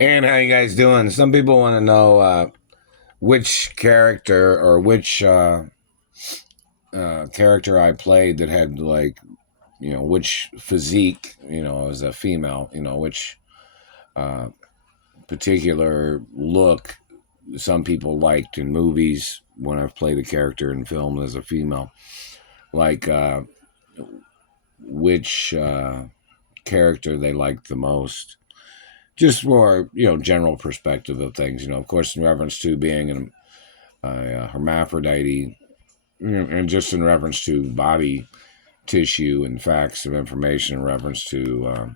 And how you guys doing? Some people want to know which character or which character I played that had which physique, as a female, which uh, particular look some people liked in movies when I've played a character in film as a female. Like which character they liked the most. Just for, general perspective of things, of course, in reference to being a hermaphrodite, and just in reference to body tissue and facts of information in reference to,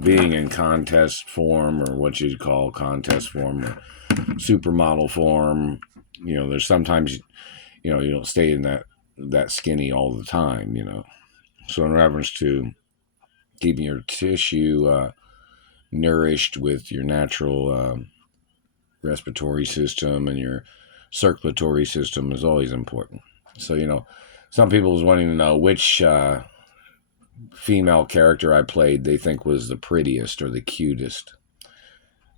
being in contest form or what you'd call contest form or supermodel form. There's sometimes, you don't stay in that skinny all the time, So in reference to keeping your tissue nourished with your natural respiratory system and your circulatory system is always important. So, some people was wanting to know which female character I played they think was the prettiest or the cutest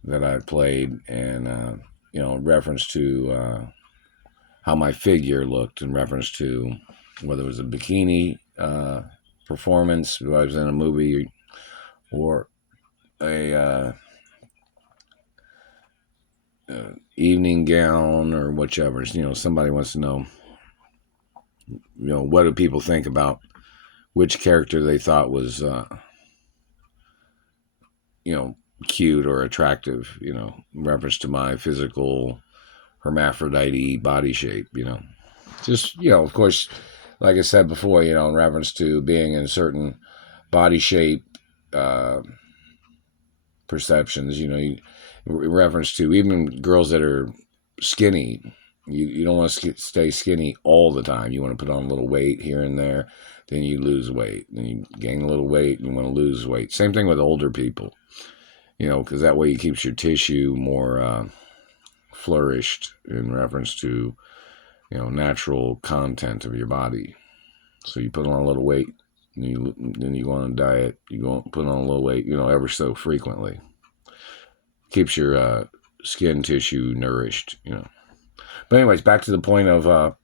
that I played, and in reference to how my figure looked, in reference to whether it was a bikini performance, if I was in a movie, or a evening gown or whichever. Somebody wants to know, what do people think about which character they thought was, cute or attractive, in reference to my physical hermaphrodite body shape, Just, of course, like I said before, in reference to being in certain body shape perceptions, in reference to even girls that are skinny. You don't want to stay skinny all the time. You want to put on a little weight here and there. Then you lose weight. Then you gain a little weight and you want to lose weight. Same thing with older people, because that way it keeps your tissue more flourished in reference to, natural content of your body. So you put on a little weight, and then you go on a diet. You go put on a little weight, ever so frequently. Keeps your skin tissue nourished, But anyways, back to the point of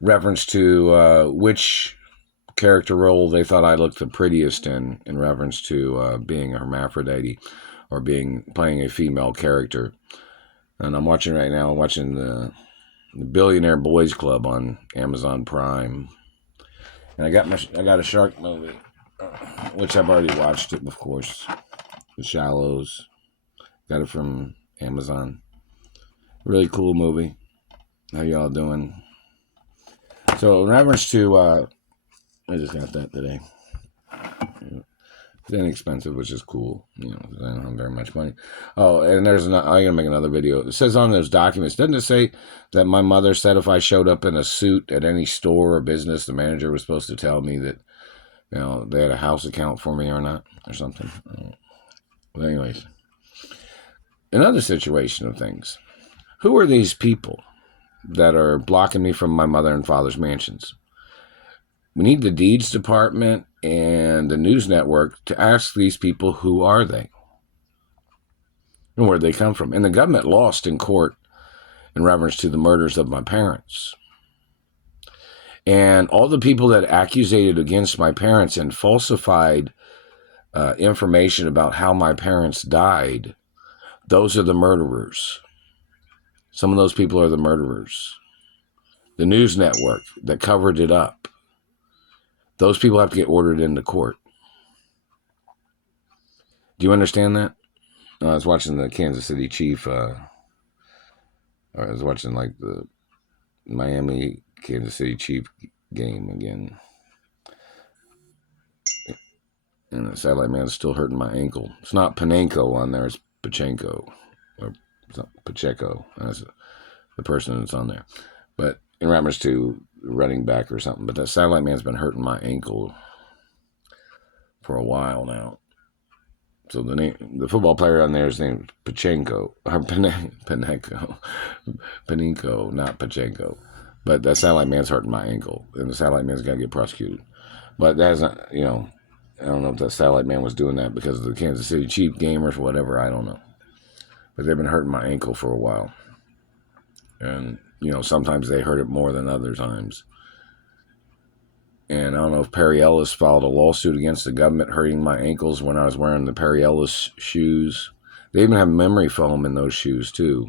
reference to which character role they thought I looked the prettiest in reference to being a hermaphrodite or playing a female character. And I'm watching right now. I'm watching the Billionaire Boys Club on Amazon Prime, and I got a shark movie, which I've already watched it, of course. The Shallows. Got it from Amazon. Really cool movie. How y'all doing? So in reference to, I just got that today. It's inexpensive, which is cool. I don't have very much money. Oh, and I'm gonna make another video. It says on those documents, doesn't it say that my mother said if I showed up in a suit at any store or business, the manager was supposed to tell me that, they had a house account for me or not, or something. But anyways, another situation of things. Who are these people that are blocking me from my mother and father's mansions? We need the deeds department and the news network to ask these people, who are they? And where they come from. And the government lost in court in reference to the murders of my parents. And all the people that accusated against my parents and falsified information about how my parents died, those are the murderers. Some of those people are the murderers. The news network that covered it up, those people have to get ordered into court. Do you understand that? I was watching the Kansas City Chief. I was watching like the Miami Kansas City Chief game again. And the satellite man's still hurting my ankle. It's not Panenko on there, it's Pachenko. Or Pacheco. That's the person that's on there. But in reference to running back or something. But that satellite man's been hurting my ankle for a while now. So the football player on there is named Pachenko, or Panenko, not Pachenko. But that satellite man's hurting my ankle, and the satellite man's got to get prosecuted. But that's not, I don't know if that satellite man was doing that because of the Kansas City Chief gamers or whatever. I don't know. But they've been hurting my ankle for a while. And, sometimes they hurt it more than other times. And I don't know if Perry Ellis filed a lawsuit against the government hurting my ankles when I was wearing the Perry Ellis shoes. They even have memory foam in those shoes, too.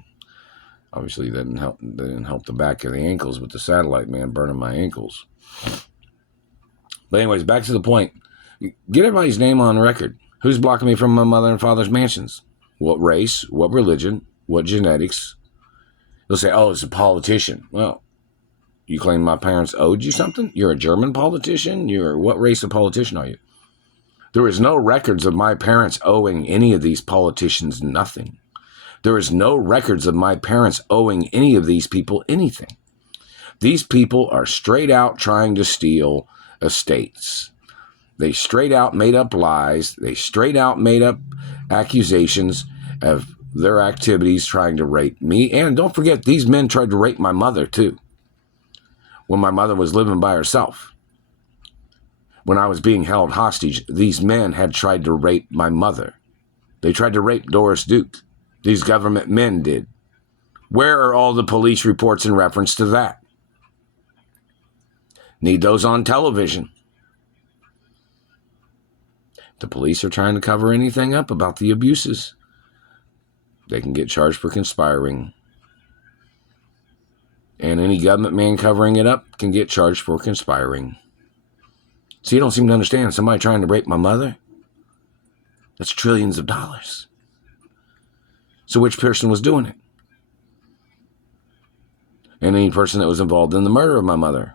Obviously, that didn't help the back of the ankles with the satellite man burning my ankles. But anyways, back to the point. Get everybody's name on record. Who's blocking me from my mother and father's mansions? What race? What religion? What genetics? They'll say, oh, it's a politician. Well, you claim my parents owed you something? You're a German politician? What race of politician are you? There is no records of my parents owing any of these politicians nothing. There is no records of my parents owing any of these people anything. These people are straight out trying to steal estates. They straight out made up lies. They straight out made up accusations of their activities trying to rape me. And don't forget, these men tried to rape my mother too. When my mother was living by herself. When I was being held hostage, these men had tried to rape my mother. They tried to rape Doris Duke. These government men did. Where are all the police reports in reference to that? Need those on television. The police are trying to cover anything up about the abuses. They can get charged for conspiring. And any government man covering it up can get charged for conspiring. So you don't seem to understand. Somebody trying to rape my mother? That's trillions of dollars. So which person was doing it? And any person that was involved in the murder of my mother?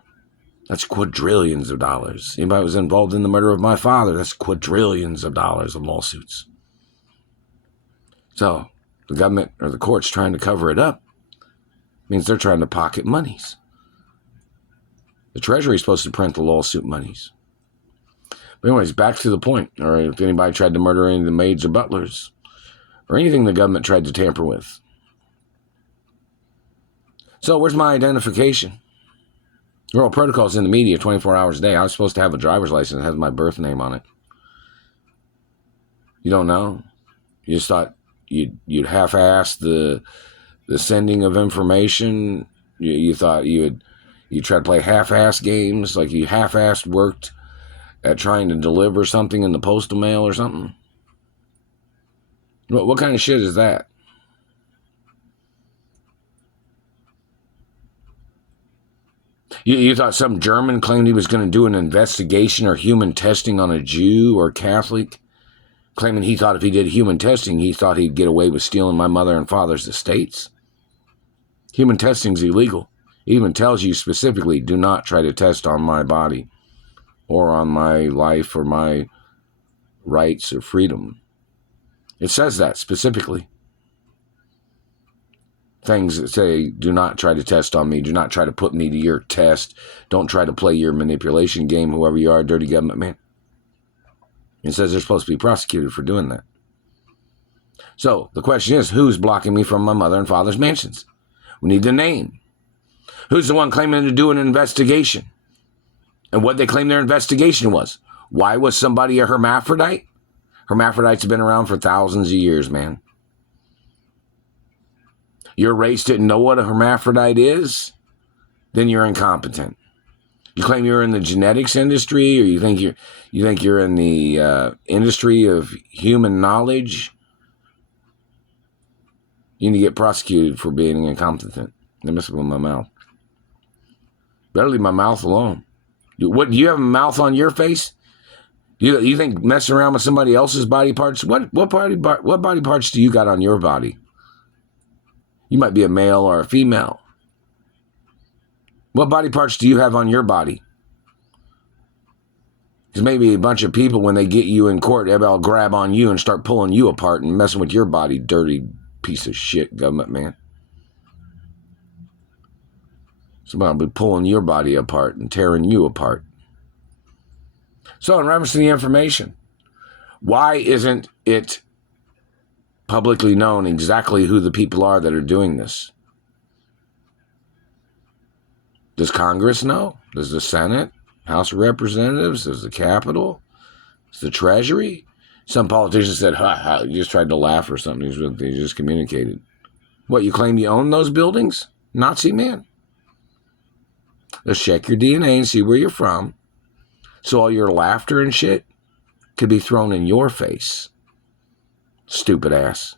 That's quadrillions of dollars. Anybody who was involved in the murder of my father? That's quadrillions of dollars of lawsuits. So the government or the courts trying to cover it up means they're trying to pocket monies. The Treasury is supposed to print the lawsuit monies. But anyways, back to the point. Or if anybody tried to murder any of the maids or butlers, or anything the government tried to tamper with. So where's my identification? There are all protocols in the media 24 hours a day. I was supposed to have a driver's license that has my birth name on it. You don't know? You just thought you'd half-ass the sending of information. You thought you'd try to play half-ass games, like you half-assed worked at trying to deliver something in the postal mail or something. What kind of shit is that? You thought some German claimed he was going to do an investigation or human testing on a Jew or Catholic, claiming he thought if he did human testing, he thought he'd get away with stealing my mother and father's estates. Human testing's illegal. It even tells you specifically, do not try to test on my body or on my life or my rights or freedom. It says that specifically. Things that say, do not try to test on me. Do not try to put me to your test. Don't try to play your manipulation game, whoever you are, dirty government man. It says they're supposed to be prosecuted for doing that. So the question is, who's blocking me from my mother and father's mansions? We need the name. Who's the one claiming to do an investigation? And what they claim their investigation was. Why was somebody a hermaphrodite? Hermaphrodites have been around for thousands of years, man. Your race didn't know what a hermaphrodite is? Then you're incompetent. You claim you're in the genetics industry, or you think you're in the industry of human knowledge? You need to get prosecuted for being incompetent. They must have been my mouth. Better leave my mouth alone. What, do you have a mouth on your face? You think messing around with somebody else's body parts? What body parts do you got on your body? You might be a male or a female. What body parts do you have on your body? Because maybe a bunch of people, when they get you in court, they'll grab on you and start pulling you apart and messing with your body, dirty piece of shit, government man. Somebody will be pulling your body apart and tearing you apart. So in reference to the information, why isn't it publicly known exactly who the people are that are doing this? Does Congress know? Does the Senate? House of Representatives? Does the Capitol? It's the Treasury? Some politician said, ha ha, you just tried to laugh or something. They just communicated. What, you claim you own those buildings? Nazi man? Let's check your DNA and see where you're from. So all your laughter and shit could be thrown in your face. Stupid ass.